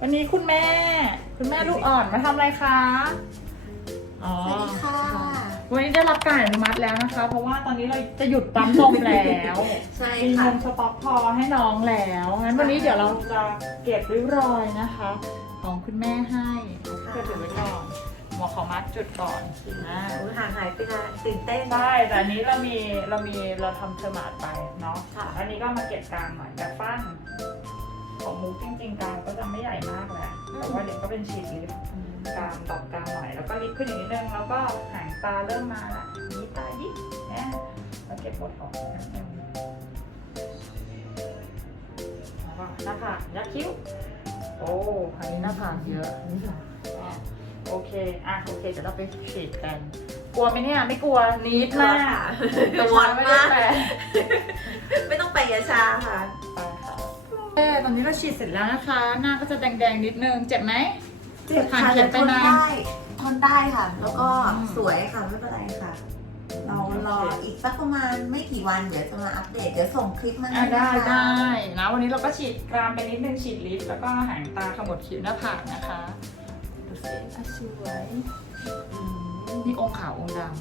วันนี้คุณแม่ คุณแม่ลูกอ่อนมาทำอะไรคะอ๋อสวัสดีค่ะ วันนี้ได้รับการอนุมัติแล้วนะคะ เพราะว่าตอนนี้เราจะหยุดปั๊มนมแล้วใช่มีนค่ะ มสต็อกพอให้น้องแล้วงั้นวันนี้เดี๋ยวเราจะเก็บริ้วรอยนะคะ ของคุณแม่ให้เพื่อถือไว้ก่อนหมอขอมัดจุดก่อนนะโอ้ยห่างหายไปนานตื่นเต้น ใช่แต่อันนี้เรามีเรามีเราทำเทอร์มาดไปเนาะ ค่ะ อันนี้ก็มาเก็บกลางหน่อยแต่ฟัน เดี๋ยวก็เป็นฉีดลิปกลางตอบกลางหน่อย แล้วก็ลิปขึ้นอีกนิดนึง แล้วก็หางตาเริ่มมาละนี้ตายิบนะแล้วเก็บบทออกนิดนึงแล้วก็หน้าผากยักคิ้ว โอ้อันนี้หน้าผากเยอะนี่ค่ะอะโอเค อะ โอเค เดี๋ยวเราไปฉีดกัน กลัวไหมเนี่ย ไม่กลัวนิดมากกังวลไม่มากได้แปลไม่ต้องไปยาชาค่ะไปค่ะเอ๊ะตอนนี้เราฉีดเสร็จแล้วนะคะ หน้าก็จะแดงๆนิดนึง เจ็บไหม เจ็บค่ะผ่านเข็แต่มทไปนนานได้ทนได้ค่ะ แล้วก็อืมสวยค่ะไม่เป็นไรค่ะ เรารออีกสักประมาณไม่กี่วันเดี๋ยวจะมาอัปเดตเดี๋ยวส่งคลิปมาอะให้ได้นะคะได้นะวันนี้เราก็ฉีดกรามไปนิดนึงฉีดลิปแล้วก็หางตาขมวดคิ้วหน้าผากนะคะดูสิอะสวย อืมนี่องค์ขาวองค์ดำ